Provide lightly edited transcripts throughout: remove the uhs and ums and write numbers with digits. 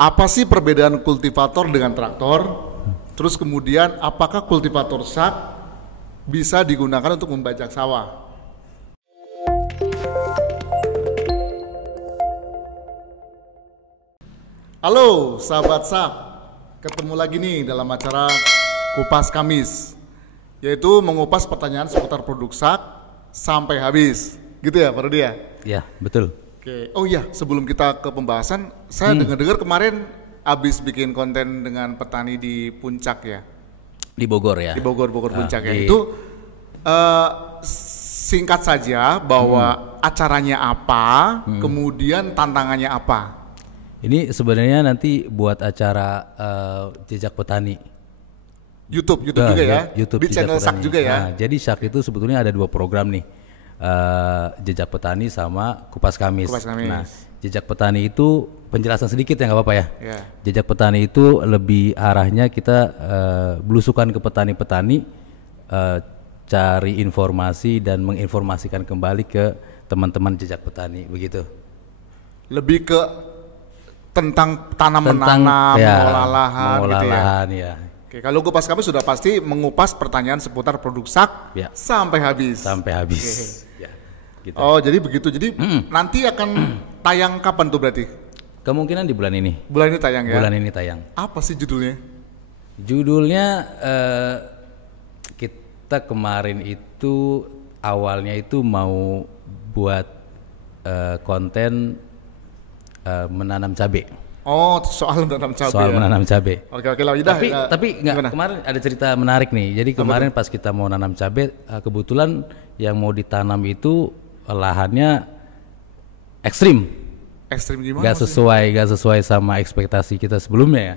Apa sih perbedaan kultivator dengan traktor? Terus kemudian apakah kultivator sak bisa digunakan untuk membajak sawah? Halo sahabat sak, ketemu lagi nih dalam acara Kupas Kamis, yaitu mengupas pertanyaan seputar produk sak sampai habis. Gitu ya Pak Rudi ya? Ya, betul. Oke. Oh iya, sebelum kita ke pembahasan, saya dengar-dengar kemarin habis bikin konten dengan petani di Puncak ya. Di Bogor ya. Di Bogor Puncak ya. Itu singkat saja bahwa acaranya apa, kemudian tantangannya apa. Ini sebenarnya nanti buat acara jejak petani. YouTube juga ya. YouTube di channel Sak juga ya. Nah, jadi Sak itu sebetulnya ada 2 program nih. Jejak petani sama Kupas Kamis. Nah, jejak petani itu penjelasan sedikit ya nggak apa-apa ya. Yeah. Jejak petani itu lebih arahnya kita belusukan ke petani-petani, cari informasi dan menginformasikan kembali ke teman-teman jejak petani begitu. Lebih ke tentang menanam, ya, mengolah lahan gitu ya. Ya. Oke, kalau Kupas Kamis sudah pasti mengupas pertanyaan seputar produk sak ya. Sampai habis. Okay. Ya, gitu. Oh, jadi begitu. Jadi nanti akan tayang kapan tuh berarti? Kemungkinan di bulan ini. Bulan ini tayang ya? Bulan ini tayang. Apa sih judulnya? Judulnya kita kemarin itu awalnya itu mau buat konten menanam cabai. Oh, soal menanam cabai. Soal menanam cabai. Oke lah, udah. Tapi enggak, kemarin ada cerita menarik nih. Jadi kemarin pas kita mau nanam cabai, kebetulan yang mau ditanam itu lahannya ekstrim. Ekstrim gimana? Gak sesuai sama ekspektasi kita sebelumnya ya.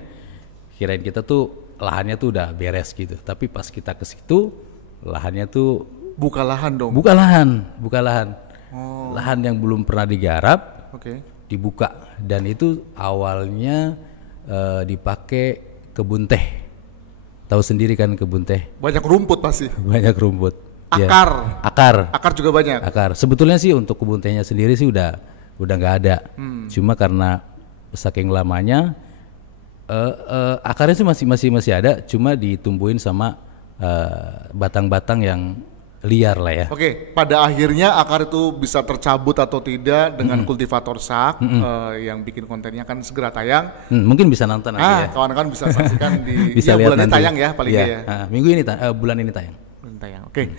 Kirain kita tuh lahannya tuh udah beres gitu. Tapi pas kita ke situ, lahannya tuh buka lahan dong. Buka lahan. Oh. Lahan yang belum pernah digarap. Dibuka, dan itu awalnya dipakai kebun teh. Tahu sendiri kan kebun teh. Banyak rumput pasti. Banyak rumput. Akar juga banyak. Akar. Sebetulnya sih untuk kebun tehnya sendiri sih udah nggak ada. Cuma karena saking lamanya akarnya sih masih ada. Cuma ditumbuhin sama batang-batang yang liar lah ya. Oke, pada akhirnya akar itu bisa tercabut atau tidak dengan kultivator sak yang bikin kontennya kan segera tayang. Mungkin bisa nonton nanti ya. Kawan-kawan bisa saksikan di bisa lihat bulan nanti. Ini tayang ya paling ya. Minggu ini bulan ini tayang. Oke.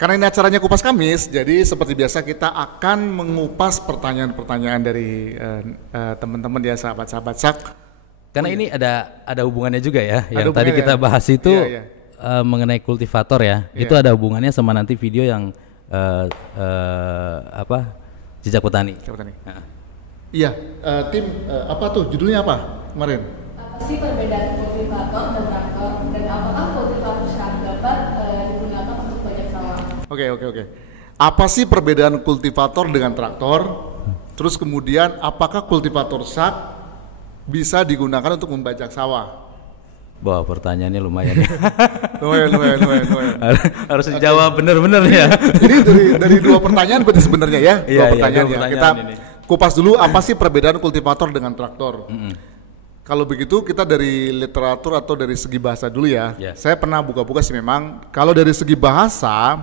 Karena ini acaranya Kupas Kamis, jadi seperti biasa kita akan mengupas pertanyaan-pertanyaan dari teman-teman ya, sahabat-sahabat sak. Karena ini ada hubungannya juga ya. Yang tadi kita bahas itu mengenai kultivator ya. Itu ada hubungannya sama nanti video yang jejak petani. Iya, tim apa tuh judulnya apa kemarin? Apa sih perbedaan kultivator dan traktor, dan apakah kultivator sak dapat digunakan untuk bajak sawah? Oke. Apa sih perbedaan kultivator dengan traktor? Terus kemudian apakah kultivator sak bisa digunakan untuk membajak sawah? Wah, pertanyaannya lumayan. lumayan. Harus dijawab benar-benar ya. Ini dari 2 pertanyaan berarti sebenarnya ya. 2 pertanyaan ya. Kita kupas dulu apa sih perbedaan kultivator dengan traktor. Kalau begitu kita dari literatur atau dari segi bahasa dulu ya. Saya pernah buka-buka sih memang. Kalau dari segi bahasa,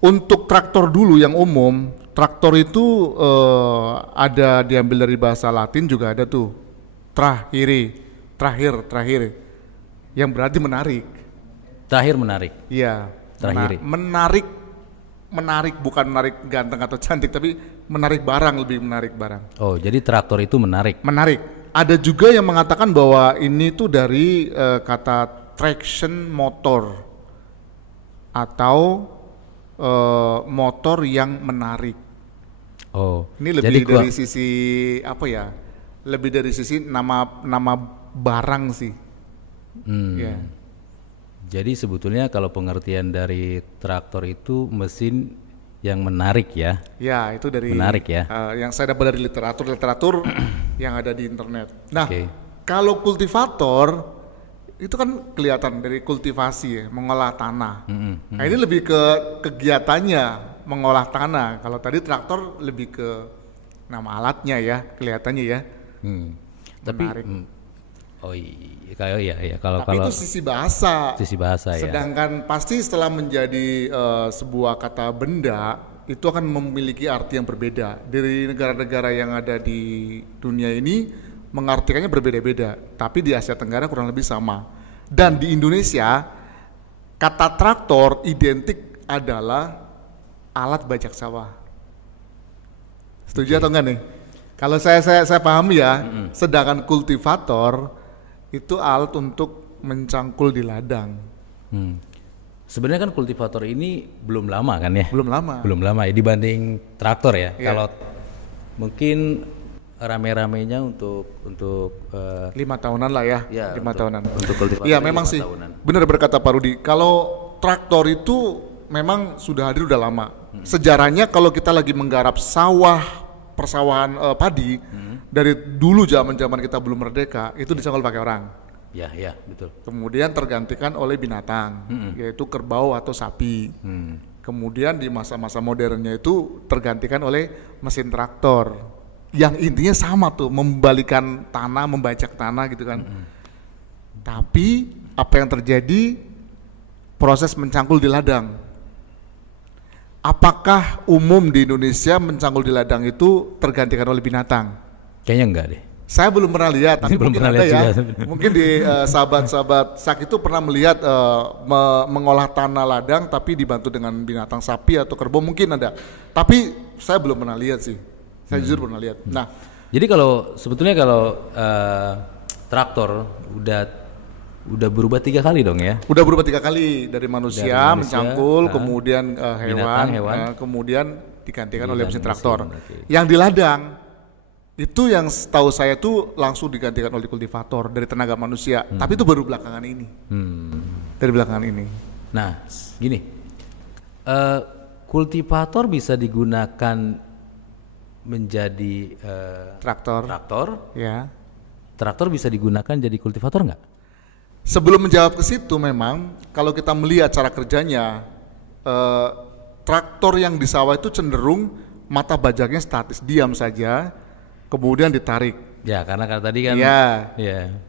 untuk traktor dulu yang umum, traktor itu ada diambil dari bahasa Latin juga ada tuh. Terakhir yang berarti menarik. Terakhir menarik. Iya. Menarik bukan menarik ganteng atau cantik, tapi menarik barang, lebih menarik barang. Oh, jadi traktor itu menarik. Ada juga yang mengatakan bahwa ini tuh dari kata traction motor atau motor yang menarik. Oh. Ini lebih dari sisi apa ya? Lebih dari sisi nama barang sih. Jadi sebetulnya kalau pengertian dari traktor itu mesin yang menarik ya. Ya, itu dari menarik ya. Yang saya dapat dari literatur yang ada di internet. Nah, kalau kultivator itu kan kelihatan dari kultivasi ya, mengolah tanah. Nah, ini lebih ke kegiatannya mengolah tanah. Kalau tadi traktor lebih ke nama alatnya ya, kelihatannya ya. Tapi oh iya kalau itu sisi bahasa. Sisi bahasa. Sedangkan pasti setelah menjadi sebuah kata benda itu akan memiliki arti yang berbeda. Dari negara-negara yang ada di dunia ini mengartikannya berbeda-beda, tapi di Asia Tenggara kurang lebih sama. Dan di Indonesia kata traktor identik adalah alat bajak sawah. Setuju atau enggak nih? Kalau saya pahami ya, sedangkan kultivator itu alat untuk mencangkul di ladang. Sebenarnya kan kultivator ini belum lama kan ya? Belum lama ya dibanding traktor ya. Kalau mungkin rame-ramenya untuk 5 tahunan lah ya. 5 tahunan. Untuk kultivator. Iya memang sih. Benar berkata Pak Rudi. Kalau traktor itu memang sudah hadir udah lama. Sejarahnya kalau kita lagi menggarap persawahan padi dari dulu zaman kita belum merdeka itu dicangkul pakai orang. Ya betul. Kemudian tergantikan oleh binatang, yaitu kerbau atau sapi. Kemudian di masa-masa modernnya itu tergantikan oleh mesin traktor, yang intinya sama tuh, membalikan tanah, membajak tanah gitu kan. Tapi apa yang terjadi? Proses mencangkul di ladang. Apakah umum di Indonesia mencangkul di ladang itu tergantikan oleh binatang? Kayaknya enggak deh. Saya belum pernah lihat, tapi mungkin ada ya. Mungkin di sahabat-sahabat SAK itu pernah melihat mengolah tanah ladang tapi dibantu dengan binatang sapi atau kerbau, mungkin ada. Tapi saya belum pernah lihat sih. Saya jujur pernah lihat. Nah, jadi sebetulnya kalau traktor udah berubah 3 kali dong ya? Udah berubah 3 kali, dari manusia mencangkul, kemudian hewan, kemudian digantikan oleh mesin traktor. Yang di ladang itu yang setahu saya itu langsung digantikan oleh kultivator dari tenaga manusia. Tapi itu baru belakangan ini. Dari belakangan ini. Nah, gini, kultivator bisa digunakan menjadi traktor. Ya. Traktor bisa digunakan jadi kultivator nggak? Sebelum menjawab ke situ, memang kalau kita melihat cara kerjanya, traktor yang di sawah itu cenderung mata bajaknya statis, diam saja, kemudian ditarik. Ya, karena tadi kan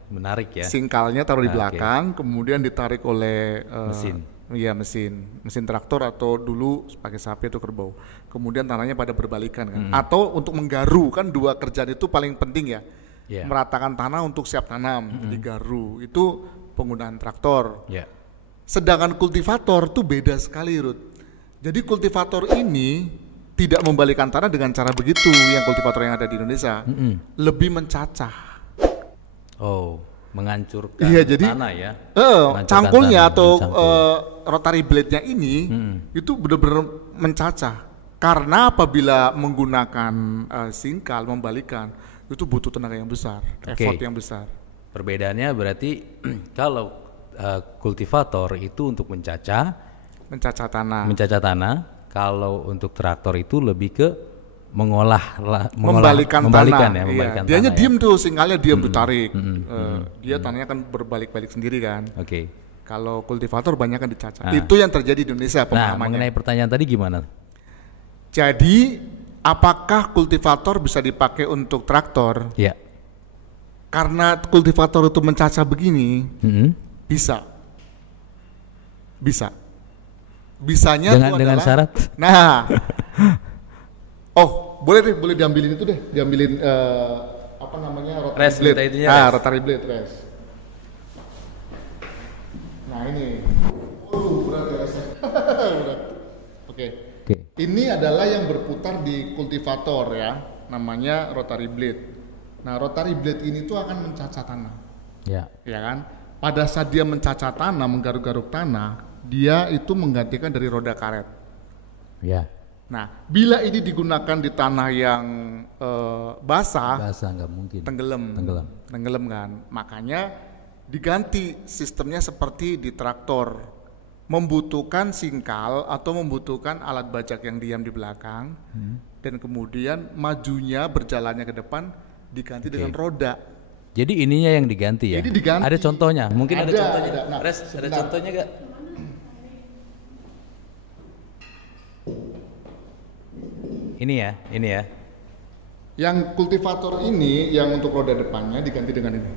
menarik ya. Singkalnya taruh di belakang, kemudian ditarik oleh mesin. Iya, mesin traktor atau dulu pakai sapi atau kerbau. Kemudian tanahnya pada berbalikan kan. Atau untuk menggaru, kan 2 kerjaan itu paling penting ya. Meratakan tanah untuk siap tanam, digaru. Itu penggunaan traktor. Sedangkan kultivator tuh beda sekali, Ruth. Jadi kultivator ini tidak membalikan tanah dengan cara begitu yang kultivator yang ada di Indonesia. Lebih mencacah. Oh, menghancurkan tanah ya. Cangkulnya atau rotary blade-nya ini itu benar-benar mencacah. Karena apabila menggunakan singkal membalikan itu butuh tenaga yang besar, effort yang besar. Perbedaannya berarti kalau kultivator itu untuk mencacah tanah, kalau untuk traktor itu lebih ke membalikan tanah. Dianya diem tuh, singkalnya diem ditarik. Dia tanahnya akan berbalik-balik sendiri kan. Kalau kultivator banyak kan dicacah. Itu yang terjadi di Indonesia pemahamannya. Mengenai pertanyaan tadi gimana? Jadi apakah kultivator bisa dipakai untuk traktor? Ya. Karena kultivator itu mencacah begini, bisa. Bisanya dengan syarat. Nah, boleh diambilin itu deh, diambilin rotary blade. Rotary blade res. Nah ini, berat ya resnya. Oke. Ini adalah yang berputar di kultivator ya, namanya rotary blade. Nah, rotary blade ini tuh akan mencacah tanah. Ya kan? Pada saat dia mencacah tanah, menggaruk-garuk tanah, dia itu menggantikan dari roda karet. Ya. Nah, bila ini digunakan di tanah yang basah nggak mungkin. Tenggelam kan. Makanya diganti sistemnya seperti di traktor. Membutuhkan singkal atau membutuhkan alat bajak yang diam di belakang, dan kemudian majunya berjalannya ke depan diganti dengan roda. Jadi ininya yang diganti ya? Jadi diganti. Ada contohnya? Mungkin ada contohnya. Nah, ada contohnya gak? Ini ya. Yang kultivator ini yang untuk roda depannya diganti dengan ini.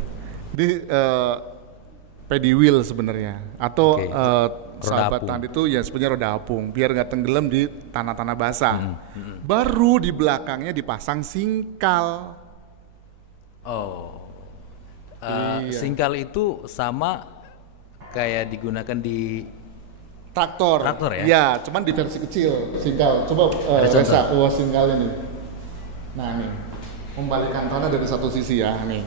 Di paddy wheel sebenarnya atau sahabat tani itu ya sebenarnya roda apung biar nggak tenggelam di tanah-tanah basah. Baru di belakangnya dipasang singkal. Singkal itu sama kayak digunakan di traktor ya? Ya, cuman di versi kecil singkal. Coba Reza, singkal ini. Nah nih, membalikan tanah dari satu sisi ya nih.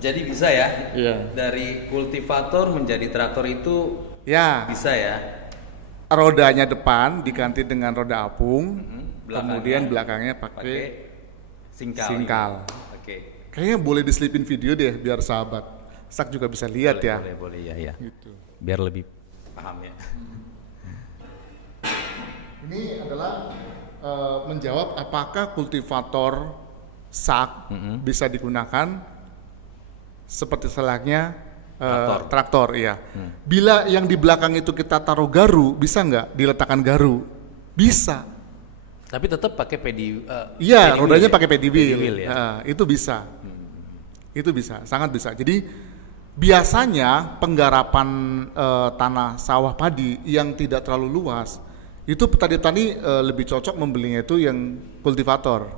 Jadi bisa ya? Iya. Dari kultivator menjadi traktor itu ya bisa ya? Rodanya depan diganti dengan roda apung, kemudian belakangnya pakai singkal. Oke. Kayaknya boleh diselipin video deh biar sahabat Sak juga bisa lihat ya. Boleh ya. Gitu. Biar lebih paham ya. Ini adalah menjawab apakah kultivator Sak bisa digunakan seperti selayaknya traktor ya. Bila yang di belakang itu kita taruh garu, bisa nggak diletakkan garu? Bisa. Tapi tetap pakai paddy. Iya, rodanya pakai paddy wheel. Ya? Itu bisa. Itu bisa, sangat bisa. Jadi biasanya penggarapan tanah sawah padi yang tidak terlalu luas, itu petani-petani lebih cocok membelinya itu yang kultivator.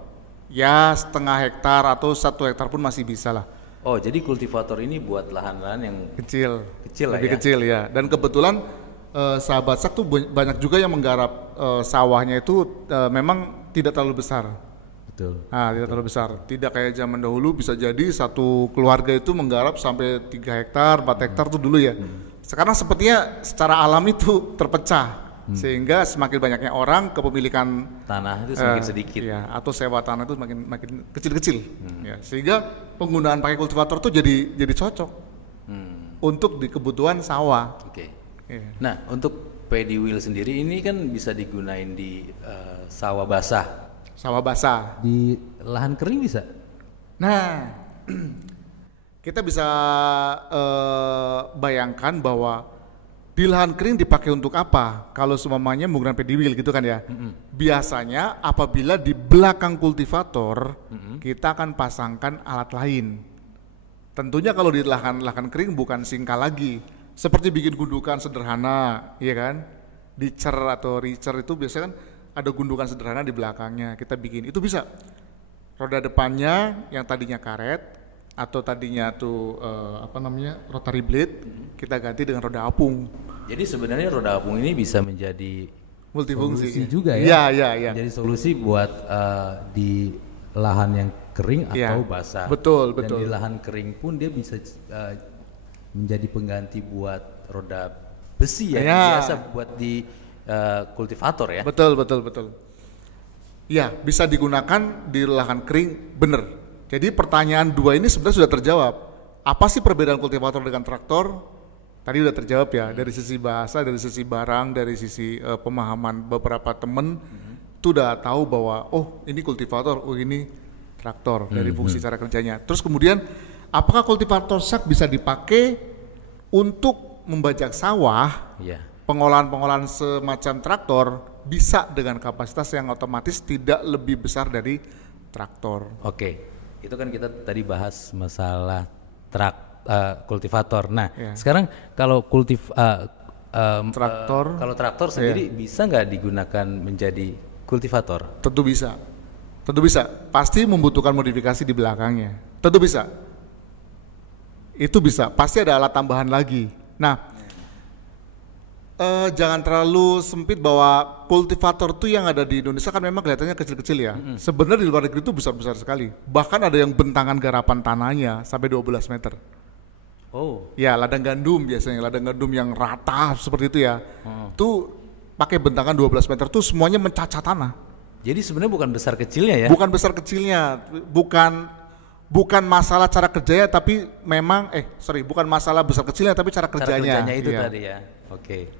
Ya setengah hektar atau 1 hektar pun masih bisa lah. Jadi kultivator ini buat lahan-lahan yang kecil lebih kecil ya. Dan kebetulan sahabat Sak tuh banyak juga yang menggarap sawahnya itu memang tidak terlalu besar. Betul. Tidak terlalu besar. Tidak kayak zaman dahulu bisa jadi satu keluarga itu menggarap sampai 3 hektar, 4 hektar tuh dulu ya. Sekarang sepertinya secara alam itu terpecah. Sehingga semakin banyaknya orang kepemilikan tanah itu semakin sedikit ya, atau sewa tanah itu makin kecil-kecil ya, sehingga penggunaan pakai kultivator itu jadi cocok untuk di kebutuhan sawah. Ya. Nah untuk paddy wheel sendiri ini kan bisa digunain di sawah basah di lahan kering bisa. Nah kita bisa bayangkan bahwa di lahan kering dipakai untuk apa? Kalau semuanya menggunakan paddy wheel gitu kan ya. Biasanya apabila di belakang kultivator kita akan pasangkan alat lain. Tentunya kalau di lahan kering bukan singkal lagi. Seperti bikin gundukan sederhana, iya kan? Dicer atau ricer itu biasanya kan ada gundukan sederhana di belakangnya. Kita bikin itu bisa. Roda depannya yang tadinya karet atau tadinya tuh rotary blade kita ganti dengan roda apung. Jadi sebenarnya roda apung ini bisa menjadi multifungsi solusi juga ya. Iya. Jadi solusi buat di lahan yang kering atau basah. Betul. Dan di lahan kering pun dia bisa menjadi pengganti buat roda besi ya. Biasa buat di kultivator ya. Betul. Ya, bisa digunakan di lahan kering, bener. Jadi pertanyaan 2 ini sebenarnya sudah terjawab. Apa sih perbedaan kultivator dengan traktor? Tadi udah terjawab ya, dari sisi bahasa, dari sisi barang, dari sisi pemahaman beberapa temen itu udah tahu bahwa ini kultivator, ini traktor dari fungsi cara kerjanya. Terus kemudian apakah kultivator Sak bisa dipakai untuk membajak sawah? Pengolahan-pengolahan semacam traktor bisa dengan kapasitas yang otomatis tidak lebih besar dari traktor. Itu kan kita tadi bahas masalah kultivator. Nah, sekarang kalau traktor sendiri bisa nggak digunakan menjadi kultivator? Tentu bisa. Pasti membutuhkan modifikasi di belakangnya. Tentu bisa. Itu bisa. Pasti ada alat tambahan lagi. Nah, jangan terlalu sempit bahwa kultivator tuh yang ada di Indonesia kan memang kelihatannya kecil-kecil ya. Sebenarnya di luar negeri itu besar-besar sekali. Bahkan ada yang bentangan garapan tanahnya sampai 12 meter. Ya, ladang gandum biasanya, ladang gandum yang rata seperti itu ya. Tuh pakai bentangan 12 meter tuh semuanya mencacah tanah. Jadi sebenarnya bukan besar kecilnya ya? Bukan besar kecilnya, bukan masalah cara kerjanya, tapi memang bukan masalah besar kecilnya tapi cara kerjanya. Cara kerjanya itu tadi ya.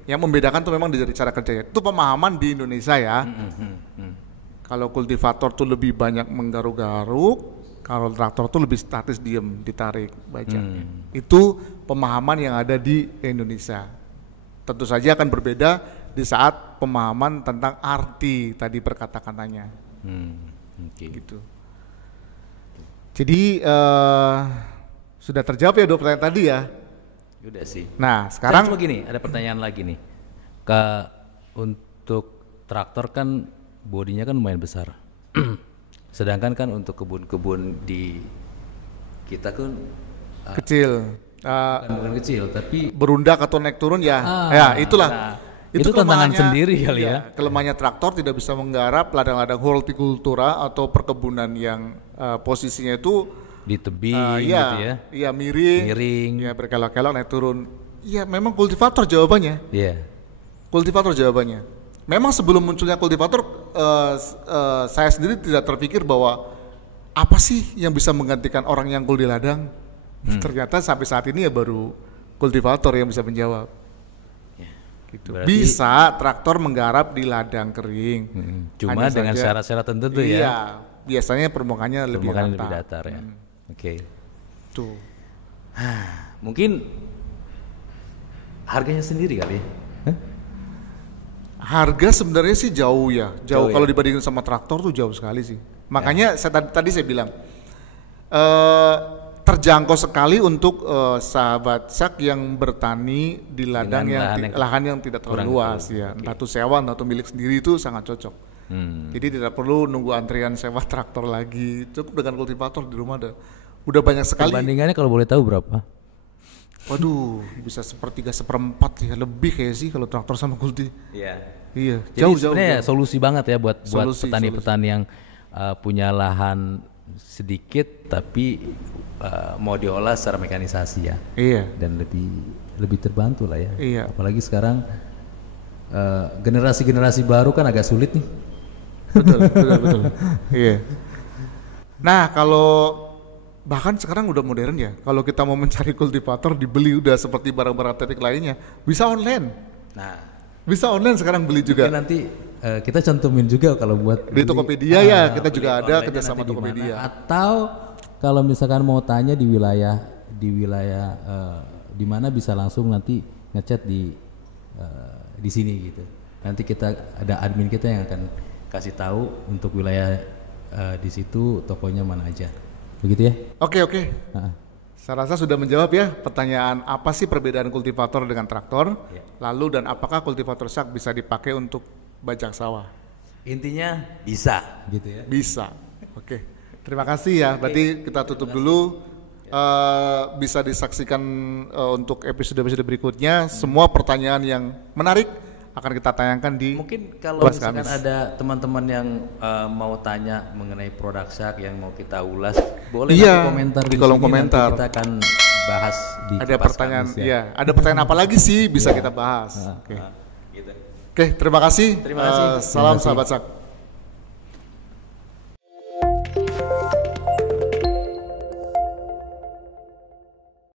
Yang membedakan tuh memang dari cara kerjanya. Itu pemahaman di Indonesia ya. Kalau kultivator tuh lebih banyak menggaruk-garuk, kalau traktor tuh lebih statis, diem, ditarik bajaknya. Itu pemahaman yang ada di Indonesia. Tentu saja akan berbeda di saat pemahaman tentang arti tadi perkata-katanya. Gitu. Jadi sudah terjawab ya 2 pertanyaan tadi ya. Udah sih. Nah sekarang cuma gini, ada pertanyaan lagi nih. Untuk traktor kan bodinya kan lumayan besar. Sedangkan kan untuk kebun-kebun di kita kan kecil. Bukan kecil, tapi berundak atau naik turun ya. Ya itulah. Nah, itu tantangan sendiri kali ya. Kelemahannya traktor tidak bisa menggarap ladang-ladang hortikultura atau perkebunan yang posisinya itu di tebing gitu ya. Iya miring. Ya berkelok-kelok naik turun. Iya memang kultivator jawabannya. Iya. Kultivator jawabannya. Memang sebelum munculnya kultivator saya sendiri tidak terpikir bahwa apa sih yang bisa menggantikan orang yang di ladang. Ternyata sampai saat ini ya baru kultivator yang bisa menjawab. Gitu. Berarti, bisa traktor menggarap di ladang kering. Cuma dengan syarat-syarat tertentu ya. Iya, biasanya permukaannya lebih datar ya. Oke. Tuh. Mungkin harganya sendiri kali. Harga sebenarnya sih jauh ya. Jauh kalau dibandingin sama traktor tuh jauh sekali sih. Makanya tadi saya bilang terjangkau sekali untuk sahabat sak yang bertani di ladang lahan yang tidak terlalu luas ya. Entah itu sewa atau milik sendiri itu sangat cocok. Jadi tidak perlu nunggu antrian sewa traktor lagi. Cukup dengan kultivator di rumah udah banyak sekali. Perbandingannya kalau boleh tahu berapa? Waduh, bisa 1/3 1/4 ya, lebih kayak sih kalau traktor sama kulti. Iya. Jauh sebenarnya solusi banget ya buat petani-petani yang punya lahan sedikit tapi mau diolah secara mekanisasi ya. Iya. Dan lebih terbantu lah ya. Iya. Apalagi sekarang generasi baru kan agak sulit nih. Betul. Iya. Nah, kalau bahkan sekarang udah modern ya. Kalau kita mau mencari kultivator dibeli udah seperti barang-barang teknik lainnya, bisa online. Bisa online sekarang beli juga. Mungkin nanti kita cantumin juga kalau buat di Tokopedia ya, kita juga ada kerjasama Tokopedia. Atau kalau misalkan mau tanya di wilayah di mana bisa langsung nanti ngechat di sini gitu. Nanti kita ada admin kita yang akan kasih tahu untuk wilayah di situ tokonya mana aja. Begitu ya? Oke. Saya rasa sudah menjawab ya pertanyaan apa sih perbedaan kultivator dengan traktor, lalu dan apakah kultivator sak bisa dipakai untuk bajak sawah? Intinya bisa, gitu ya? Bisa. Oke. Terima kasih ya. Berarti kita tutup dulu. Bisa disaksikan untuk episode-episode berikutnya. Semua pertanyaan yang menarik akan kita tayangkan di mungkin kalau misalkan ada teman-teman yang mau tanya mengenai produk sak yang mau kita ulas, boleh nanti komentar di kolom komentar. Kita akan bahas di ada pertanyaan Kamis, ya. Ada pertanyaan apa lagi sih bisa kita bahas. Oke, terima kasih. Terima kasih. Salam sahabat sak.